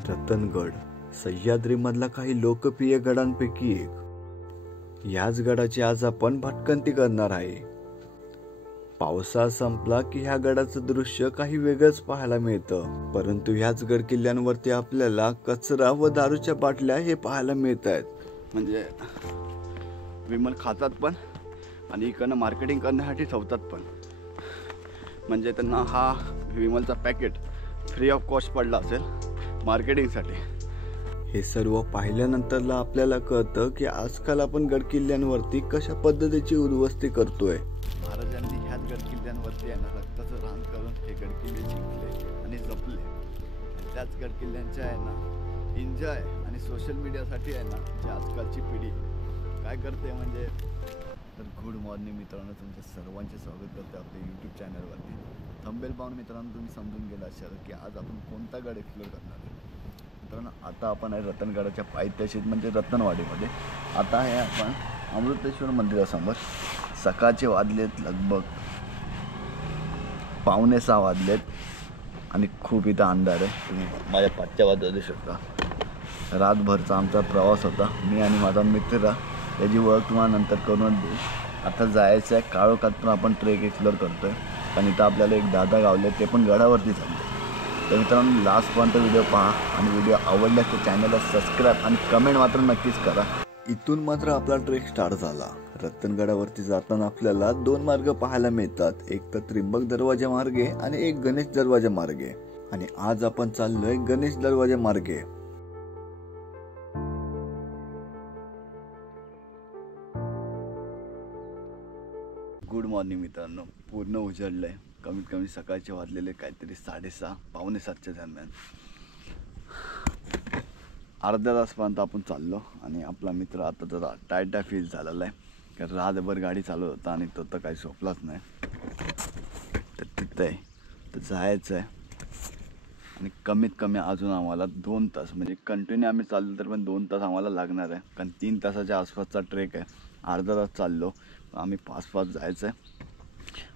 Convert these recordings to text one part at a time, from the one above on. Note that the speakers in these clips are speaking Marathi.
रतनगड सह्याद्रीमधला काही लोकप्रिय गडांपैकी एक। याच गडाची आज आपण भटकंती करणार आहे। पावसाळा संपला की ह्या गडाचं दृश्य काही वेगळंच पाहायला मिळतं, परंतु ह्याच गड किल्ल्यांवरती आपल्याला कचरा व दारूच्या बाटल्या हे पाहायला मिळत आहेत। म्हणजे विमल खातात पण आणि इकडनं मार्केटिंग करण्यासाठी ठेवतात पण। म्हणजे त्यांना हा विमलचा पॅकेट फ्री ऑफ कॉस्ट पडला असेल मार्केटिंगसाठी। हे सर्व पाहिल्यानंतरला आपल्याला कळतं की आजकाल आपण गड किल्ल्यांवरती कशा पद्धतीची उद्ध्वस्ती करतोय। महाराजांनी ह्याच गड किल्ल्यांवरती आहे ना रक्ताचं रान करून हे गड किल्ले जिंकले आणि जपले। त्याच गड किल्ल्यांच्या आहे ना एन्जॉय आणि सोशल मीडियासाठी आहे ना जी आजकालची पिढी काय करते म्हणजे। तर गुड मॉर्निंग मित्रांनो, तुमच्या सर्वांचे स्वागत करते आपल्या यूट्यूब चॅनलवरती। थंबनेल पाहून मित्रांनो तुम्ही समजून गेला असाल की आज आपण कोणता गड एक्सप्लोर करणार आहे। मित्रांनो आता आपण आहे रतनगडाच्या पायथ्याशीत म्हणजे रतनवाडीमध्ये। आता आहे आपण अमृतेश्वर मंदिरासमोर। सकाळचे वाजलेत लगभग 5:45 वाजलेत आणि खूप इथं अंधार आहे। तुम्ही माझ्या पाठच्या बाजूला दिसू शकता। रातभरचा आमचा प्रवास होता। मी आणि माझा मित्र याची ओळख तुम्हाला नंतर करून देऊ। आता जायचं आहे काळोखात पण आपण ट्रेक एक्सप्लोर करतोय, कारण इथं आपल्याला एक दादा गावले ते पण गडावरती चालले। तर मित्रांनो लास्टपर्यंत व्हिडिओ पहा आणि व्हिडिओ आवडल्यास तर चॅनलला सबस्क्राईब आणि कमेंट मात्र नक्कीच करा। इथून मात्र आपला ट्रेक स्टार्ट झाला। रतनगडावरती जाताना आपल्याला 2 मार्ग पाहायला मिळतात, एक तर त्रिंबक दरवाजा मार्गे आणि एक गणेश दरवाजा मार्गे। आणि आज आपण चाललोय गणेश दरवाजा मार्गे। गुड मॉर्निंग मित्रांनो, पूर्ण उजळलंय। कमीत कमी सकाळचे वाजलेले काहीतरी 6:30 पावणे 7च्या दरम्यान। अर्ध्या तासपर्यंत आपण चाललो आणि आपला मित्र आता जरा टायर्ड फील झालेला आहे, कारण रातभर गाडी चालवत होता आणि तो तर काही झोपलाच नाही। तर तिथं आहे तर जायचं आहे आणि कमीत कमी अजून आम्हाला 2 तास म्हणजे कंटिन्यू आम्ही चाललो तर पण 2 तास आम्हाला लागणार आहे, कारण 3 तासाच्या आसपासचा ट्रेक आहे। अर्धा तास चाललो आम्ही फास्ट जायचं आहे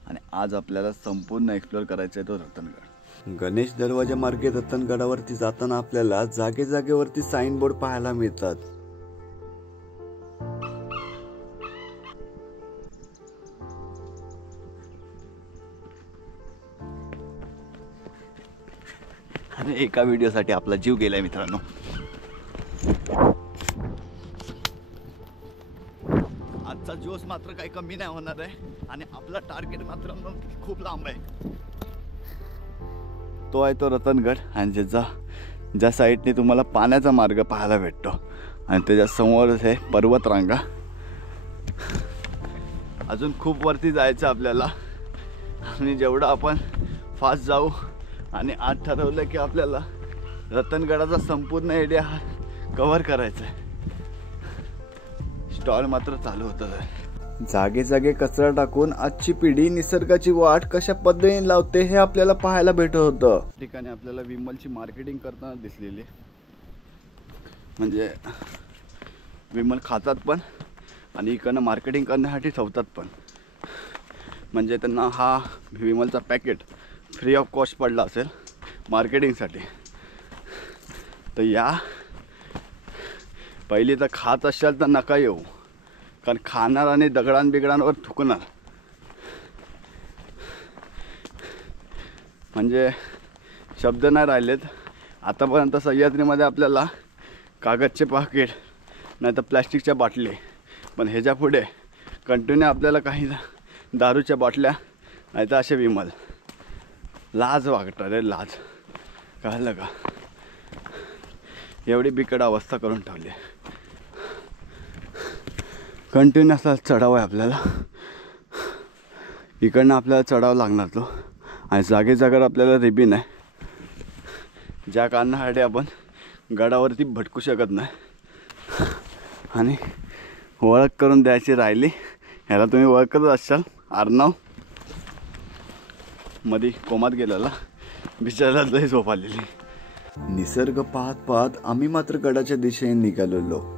आणि आज आपल्याला संपूर्ण एक्सप्लोर करायचं आहे तो रतनगड। गणेश दरवाजा मार्गे रतनगडावरती जाताना आपल्याला जागे जागेवरती साइन बोर्ड पाहायला मिळतात। आणि एका व्हिडिओसाठी आपला जीव गेलाय मित्रांनो। आजचा जोश मात्र काही कमी नाही होणार आहे आणि आपला टार्गेट मात्र खूप लांब आहे। तो आहे तो रतनगड आणि ज्या साईडने तुम्हाला पाण्याचा मार्ग पाहायला भेटतो आणि त्याच्या समोरच आहे पर्वतरांगा। अजून खूप वरती जायचं आपल्याला आणि जेवढं आपण फास्ट जाऊ आणि आज ठरवलं की आपल्याला रतनगडाचा संपूर्ण एरिया कव्हर करायचा आहे। स्टॉल मात्र चालू होतं। जागे जागे कचरा टाकून आजची पिढी निसर्गाची वाट कशा पद्धतीने लावते हे आपल्याला पाहायला भेटत होतं। ठिकाणी आपल्याला विमलची मार्केटिंग करताना दिसलेली, म्हणजे विमल खातात पण आणि इकडनं मार्केटिंग करण्यासाठी ठेवतात पण। म्हणजे त्यांना हा विमलचा पॅकेट फ्री ऑफ कॉस्ट पडला असेल मार्केटिंगसाठी। तर या पहिली तर खात असाल तर नका येऊ, कारण खाणार आणि दगडांबिगडांवर थुकणार। म्हणजे शब्द नाही राहिलेत। आतापर्यंत सह्याद्रीमध्ये आपल्याला कागदचे पाकिट नाही तर प्लॅस्टिकच्या बाटली, पण ह्याच्या पुढे कंटिन्यू आपल्याला काही दारूच्या बाटल्या नाही तर असे विमल। लाज वाटतं रे लाज, कळलं का? एवढी बिकट अवस्था करून ठेवली। कंटिन्यू असा चढाव आहे आपल्याला, इकडनं आपल्याला चढावं लागणार तो आणि जागे जागेवर आपल्याला रिबीन आहे, ज्या कारणासाठी आपण गडावरती भटकू शकत नाही। आणि ओळख करून द्यायची राहिली, ह्याला तुम्ही ओळखतच असाल, अर्णव मध्ये कोमात गेलेला, बिचाराला लई झोप आलेली। निसर्ग पाहत पाहत आम्ही मात्र गडाच्या दिशेने निघालेलो।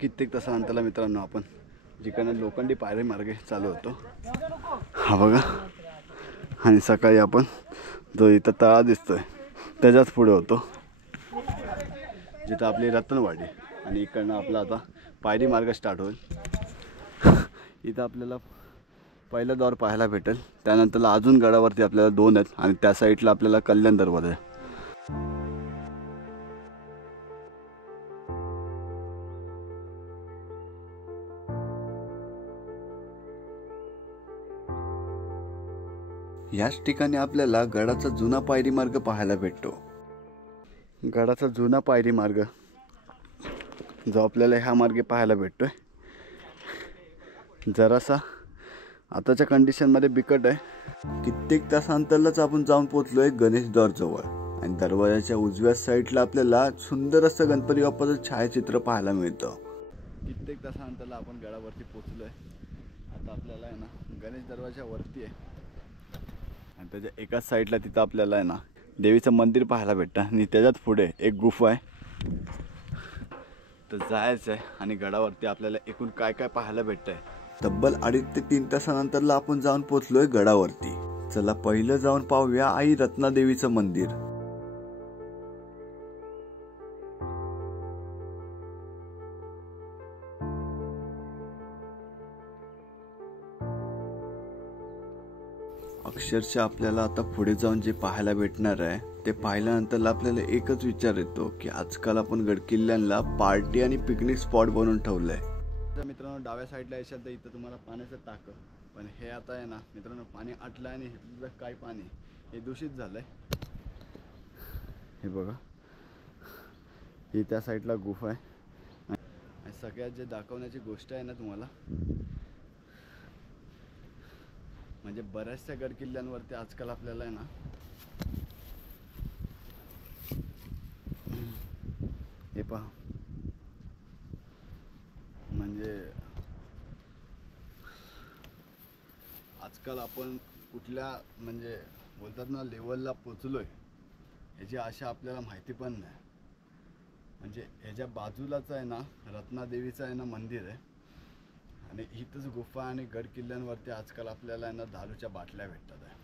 कित्येक तासानंतरला मित्रांनो आपण जिकडनं लोखंडी पायरी मार्गे चालू होतो हा बघा. आणि सकाळी आपण जो इथं तळा दिसतोय त्याच्याच पुढे होतो जिथं आपली रत्नवाडी. आणि इकडनं आपला आता पायरी मार्ग स्टार्ट होईल. इथं आपल्याला पहिला दौर पाहायला भेटेल. त्यानंतरला अजून गडावरती आपल्याला 2 आहेत आणि त्या साईडला आपल्याला कल्याण दरवाजा आहे. याच ठिकाणी आपल्याला गडाचा जुना पायरी मार्ग पाहायला भेटतो. गडाचा जुना पायरी मार्ग जो आपल्याला ह्या मार्गे पाहायला भेटतोय जरासा आताच्या कंडिशनमध्ये बिकट आहे. कित्येक तासांतरलाच आपण जाऊन पोचलोय गणेश द्वारजवळ. आणि दरवाजाच्या उजव्या साईडला आपल्याला सुंदर असं गणपती बाप्पाचं छायाचित्र पाहायला मिळतं. कित्येक तासानंतरला आपण गडावरती पोचलोय. आता आपल्याला आहे ना गणेश दरवाजा वरती आहे आणि त्याच्या एकाच साईडला तिथं आपल्याला आहे ना देवीचं मंदिर पाहायला भेटतं. आणि त्याच्यात पुढे एक गुफा आहे. तर जायचं आहे आणि गडावरती आपल्याला एकूण काय काय पाहायला भेटतंय. तब्बल 2.5 ते 3 तासानंतरला आपण जाऊन पोचलोय गडावरती. चला पहिलं जाऊन पाहूया आई रत्नादेवीचं मंदिर. अक्षरशः आपल्याला आता पुढे जाऊन जे पाहायला भेटणार आहे ते पाहिल्यानंतर आपल्याला एकच विचार येतो की आजकाल आपण गडकिल्ल्यांना पार्टी आणि पिकनिक स्पॉट बनवून ठेवलंय. तर मित्रांनो डाव्या साईडला येशाल तर इथं तुम्हाला पाण्याचं टाकं. पण हे आता आहे ना मित्रांनो पाणी आटलं आणि हे काय पाणी हे दूषित झालंय. हे बघा ही त्या साईडला गुफा आहे. आणि सगळ्यात जे दाखवण्याची गोष्ट आहे ना तुम्हाला म्हणजे बऱ्याचशा गडकिल्ल्यांवरती आजकाल आपल्याला आहे ना हे पहा म्हणजे आजकाल आपण कुठल्या म्हणजे बोलतात ना लेवलला पोचलोय ह्याची आशा आपल्याला माहिती पण नाही. म्हणजे ह्याच्या बाजूलाच आहे ना रत्नादेवीचं आहे ना मंदिर आहे आणि इथंच गुफा आणि गडकिल्ल्यांवरती आजकाल आपल्याला आहे ना दारूच्या बाटल्या भेटतात आहे.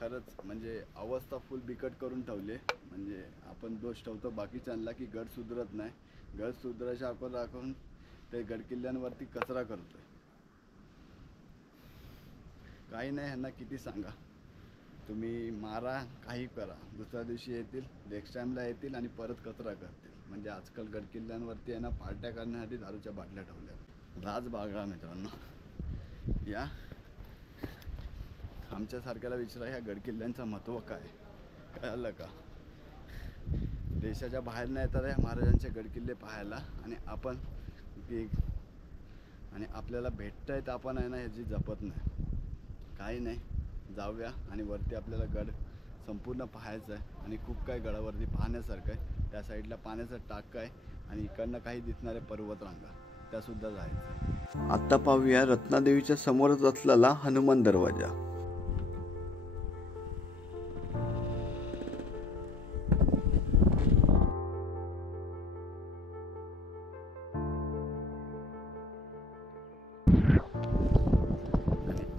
खरंच म्हणजे अवस्था फुल बिकट करून ठेवली. म्हणजे आपण दोष ठेवतो बाकीच्यांना की गड सुधरत नाही. गड सुधरायच्या आपण दाखवून ते गडकिल्ल्यांवरती कचरा करतोय. काही नाही ह्यांना किती सांगा तुम्ही मारा काही करा दुसऱ्या दिवशी येतील नेक्स्ट टाईमला येतील आणि परत कचरा करतील. म्हणजे आजकाल गडकिल्ल्यांवरती आहे ना पार्ट्या करण्यासाठी दारूच्या बाटल्या ठेवल्या. राजबागा मित्रांनो या आमच्यासारख्याला विचारा ह्या गडकिल्ल्यांचं महत्त्व काय कळलं का. देशाच्या बाहेर नाही येतात ह्या महाराजांचे गडकिल्ले पाहायला आणि आपण आणि आपल्याला भेटत आहेत आपण आहे ना ह्याची जपत नाही. काही नाही जाऊया आणि वरती आपल्याला गड संपूर्ण पाहायचं आहे आणि खूप काही गडावरती पाहण्यासारखं आहे. त्या साईडला पाण्याचा टाक आहे आणि इकडनं काही दिसणारे पर्वतरांगा त्यासुद्धा जायचं. आता पाहूया रत्नादेवीच्या समोरच असलेला हनुमान दरवाजा.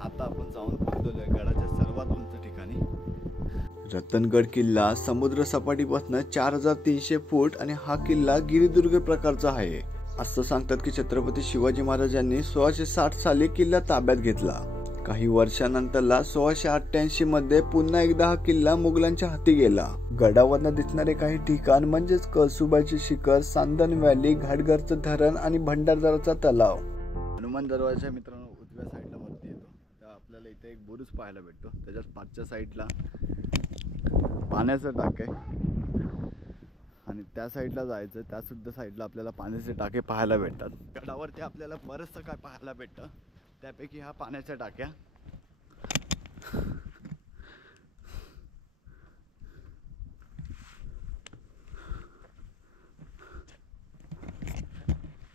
आता आपण जाऊन पोहोचलोय गडाच्या सर्वात उंच ठिकाणी. रतनगड किल्ला समुद्र सपाटीपासून 4300 फूट आणि हा किल्ला गिरिदुर्ग प्रकारचा आहे. असं सांगतात की छत्रपती शिवाजी महाराजांनी 1660 साली किल्ला ताब्यात घेतला. काही वर्षानंतरला 1688 मध्ये पुन्हा एकदा हा किल्ला मुघलांच्या हाती गेला. गडावरनं दिसणारे काही ठिकाण म्हणजेच कळसुबाईचे शिखर, सांदन व्हॅली, घाटघरचं धरण आणि भंडारदराचा तलाव. हनुमान दरवाजा मित्रांनो उजव्या साईडला वरती येतो. तर आपल्याला इथे एक बुरुज पाहायला भेटतो. त्याच्यात पाठच्या साईडला पाण्याचं टाक आहे आणि त्या साईडला जायचं त्या सुद्धा साईडला आपल्याला पाण्याचे टाके पाहायला भेटतात. गडावरती आपल्याला बरंचसं काय पाहायला भेटतं त्यापैकी ह्या पाण्याच्या टाक्या.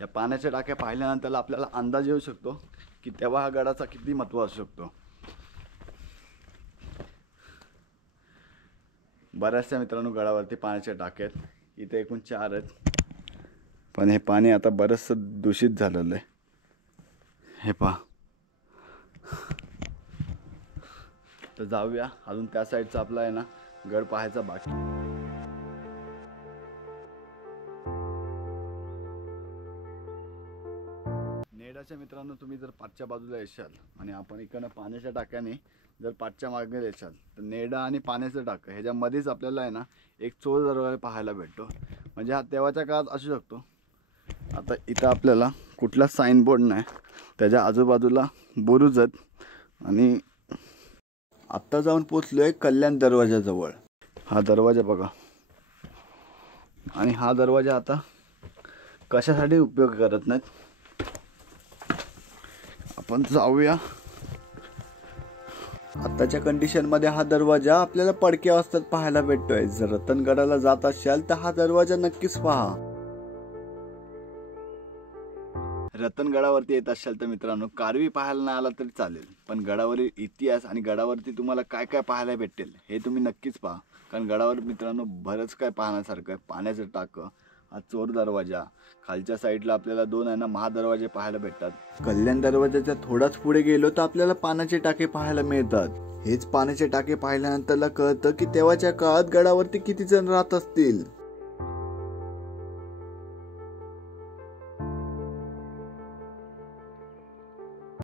या पाण्याच्या टाक्या पाहिल्यानंतर आपल्याला अंदाज येऊ शकतो की तेव्हा हा गडाचा किती महत्त्व असू शकतो. बऱ्याचशा मित्रांनो गडावरती पाण्याचे टाके आहेत. इथे एकूण 4 आहेत, पण हे पाणी आता बरंचसं दूषित झालेलं आहे. हे पहा. तर जाऊया अजून त्या साईडचा आपला आहे ना गड पाहायचा बाकी. नेडाच्या मित्रांनो, तुम्ही जर पाठच्या बाजूला येशाल आणि आपण इकडनं पाण्याच्या टाक्याने जर पाठच्या मागे येशाल तर नेडा आणि पाण्याचं टाकं ह्याच्यामध्येच आपल्याला आहे ना एक चोर दरवाजा पाहायला भेटतो. म्हणजे हा तेव्हाच्या काळात असू शकतो. आता इथं आपल्याला कुठलाच साईनबोर्ड नाही, त्याच्या आजूबाजूला बुरुज आहेत. आणि आत्ता जाऊन पोचलोय कल्याण दरवाजाजवळ. हा दरवाजा बघा. आणि हा दरवाजा आता कशासाठी उपयोग करत नाहीत. आपण जाऊया. आत्ताच्या कंडिशनमध्ये हा दरवाजा आपल्याला पडक्या अवस्थेत पाहायला भेटतोय. जर रतनगडाला जात असाल तर हा दरवाजा नक्कीच पहा. रतनगडावरती येत असाल तर मित्रांनो कारवी पाहायला नाही आला तरी चालेल, पण गडावरील इतिहास आणि गडावरती तुम्हाला काय काय पाहायला भेटेल हे तुम्ही नक्कीच पहा. कारण गडावर मित्रांनो बरंच काय पाहण्यासारखं आहे. पाण्याचं टाकं, हा चोर दरवाजा, खालच्या साईडला आपल्याला 2 आहे ना महादरवाजे पाहायला भेटतात. कल्याण दरवाजाच्या थोडाच पुढे गेलो तर आपल्याला पाण्याचे टाके पाहायला मिळतात. हेच पाण्याचे टाके पाहिल्यानंतर कळतं की तेव्हाच्या काळात गडावरती किती जण राहत असतील.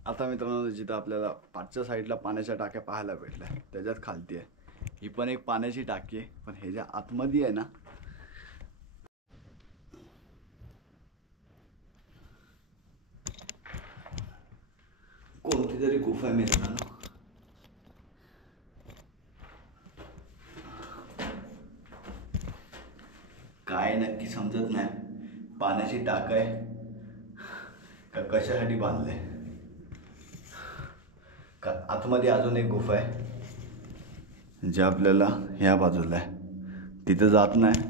आता मित्रांनो जिथं आपल्याला पाठच्या साईडला पाण्याच्या टाक्या पाहायला भेटल्या त्याच्यात खालती आहे. ही पण एक पाण्याची टाकी आहे, पण ह्याच्या आतमध्ये आहे ना कोणती तरी गुफा आहे मित्रांनो. काय नक्की समजत नाही. पाण्याची टाक आहे का कशासाठी बांधले. का आतमध्ये अजून एक गुफा आहे जे आपल्याला ह्या बाजूला आहे, तिथं जात नाही.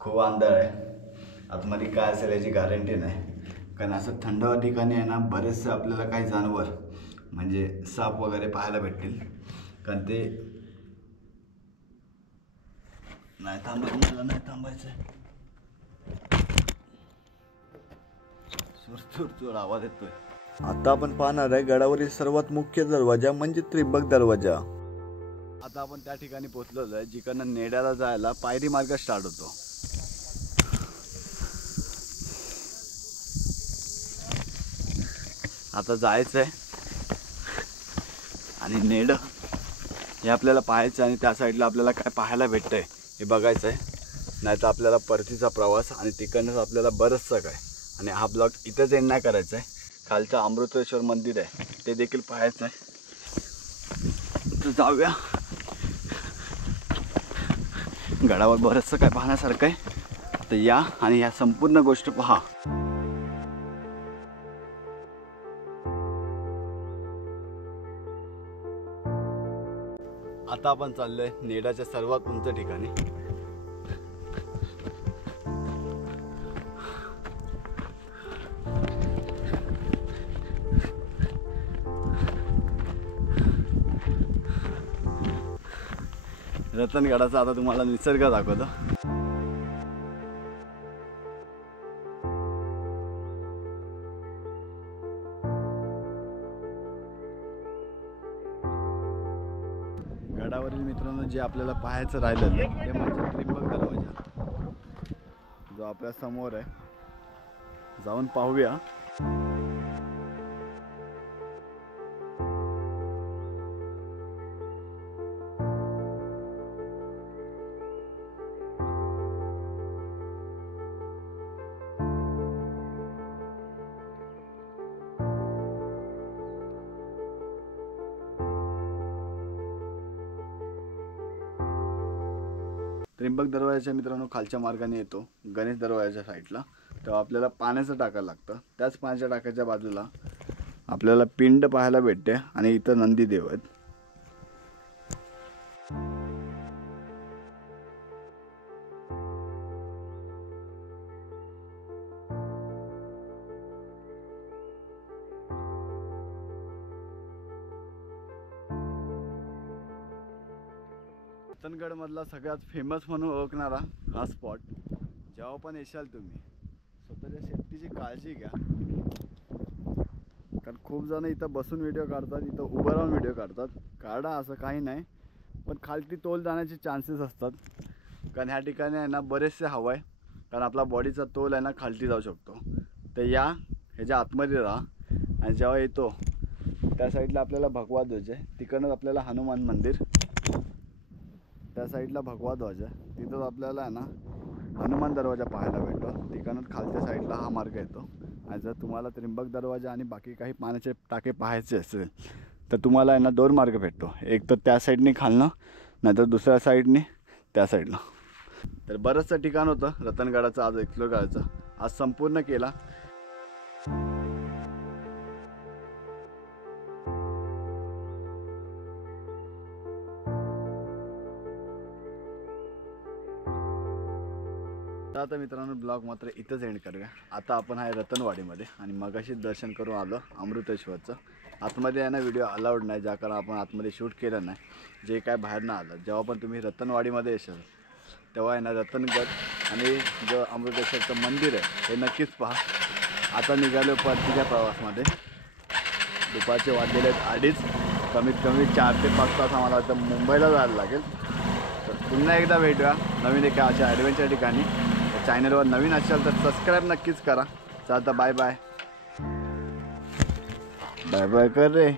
खूप अंधार आहे. आतमध्ये काय असेल याची गॅरंटी नाही. कारण असं थंड ठिकाणी आहे ना बरेचसे आपल्याला काही जानवर म्हणजे साप वगैरे पाहायला भेटतील. कारण ते नाही थांबत, मला नाही थांबायचं. चोर चोर आवाज येतोय. आता आपण पाहणार आहे गडावरील सर्वात मुख्य दरवाजा म्हणजे त्रिंबक दरवाजा. आता आपण त्या ठिकाणी पोहोचलेलो आहे जिकडनं नेड्याला जायला पायरी मार्ग स्टार्ट होतो. आता जायचं आहे आणि नेड हे आपल्याला पाहायचं आणि त्या साईडला आपल्याला काय पाहायला भेटतंय हे बघायचं आहे. नाही तर आपल्याला परतीचा प्रवास आणि तिकडनंच आपल्याला बरंचसं काय. आणि हा ब्लॉग इथंच एंड नाही करायचा आहे. खालचं अमृतेश्वर मंदिर आहे ते देखील पाहायचं आहे. तर जाऊया. गडावर बरंचसं काय पाहण्यासारखं आहे. तर या आणि ह्या संपूर्ण गोष्ट पहा. आता आपण चाललोय नेडाच्या सर्वात उंच ठिकाणी. रतनगडाचा आता तुम्हाला निसर्ग दाखवतो. गडावरील मित्रांनो जे आपल्याला पाहायचं राहिलं ते म्हणजे त्रिंबक दरवाजा जो आपल्या समोर आहे. जाऊन पाहूया. त्रिंबक दरवाजाच्या मित्रांनो खालच्या मार्गाने येतो गणेश दरवाजाच्या साईडला. तेव्हा आपल्याला पाण्याचं टाकायला लागतं. त्याच पाण्याच्या टाक्याच्या बाजूला आपल्याला पिंड पाहायला भेटते आणि इथं नंदीदेव आहेत. रतनगड मधला सगळ्यात फेमस म्हणून ओळखणारा हा स्पॉट. जेव्हा पण येशाल तुम्ही स्वतःच्या सेफ्टीची काळजी घ्या, कारण खूप जण इथं बसून व्हिडिओ काढतात, इथं उभं राहून व्हिडिओ काढतात. काढा असं काही नाही, पण खालती तोल जाण्याचे चान्सेस असतात. कारण ह्या ठिकाणी आहे ना बरेचसे हवा आहे, कारण आपला बॉडीचा तोल आहे ना खालती जाऊ शकतो. तर ह्याच्या आतमध्ये राहा. आणि जेव्हा येतो त्या साईडला आपल्याला भगवा ध्वज आहे, तिकडनंच आपल्याला हनुमान मंदिर, त्या साईडला भगवा ध्वज आहे, तिथंच आपल्याला आहे ना हनुमान दरवाजा पाहायला भेटतो. तिकडनंच खालच्या साईडला हा मार्ग येतो. आणि जर तुम्हाला त्रिंबक दरवाजा आणि बाकी काही पाण्याचे टाके पाहायचे असेल तर तुम्हाला आहे ना 2 मार्ग भेटतो. एक तर त्या साईडने खालनं, नाहीतर दुसऱ्या साईडने त्या साईडला. तर बरंचसं ठिकाण होतं रतनगडाचं आज एक्सप्लोर करायचं, आज संपूर्ण केला. आता मित्रांनो ब्लॉग मात्र इथंच एंड करूया. आता आपण आहे रतनवाडीमध्ये आणि मगाशी दर्शन करून आलो अमृतेश्वरचं. आतमध्ये आहे ना व्हिडिओ अलाउड नाही, ज्या कारण आपण आतमध्ये शूट केलं नाही. जे काय बाहेर ना आलं, जेव्हा पण तुम्ही रतनवाडीमध्ये येशाल तेव्हा आहे ना रतनगड आणि जो अमृतेश्वरचं मंदिर आहे हे नक्कीच पहा. आता निघालो परतीच्या प्रवासमध्ये. दुपारचे वाजलेले आहेत 2:30. कमीत कमी 4 ते 5 तास आम्हाला आता मुंबईला जायला लागेल. तर पुन्हा एकदा भेटूया नवीन एका अशा ॲडव्हेंचर ठिकाणी. चॅनलवर नवीन असाल तर सबस्क्राईब नक्कीच करा. चालतं, बाय बाय. बाय बाय कर रे.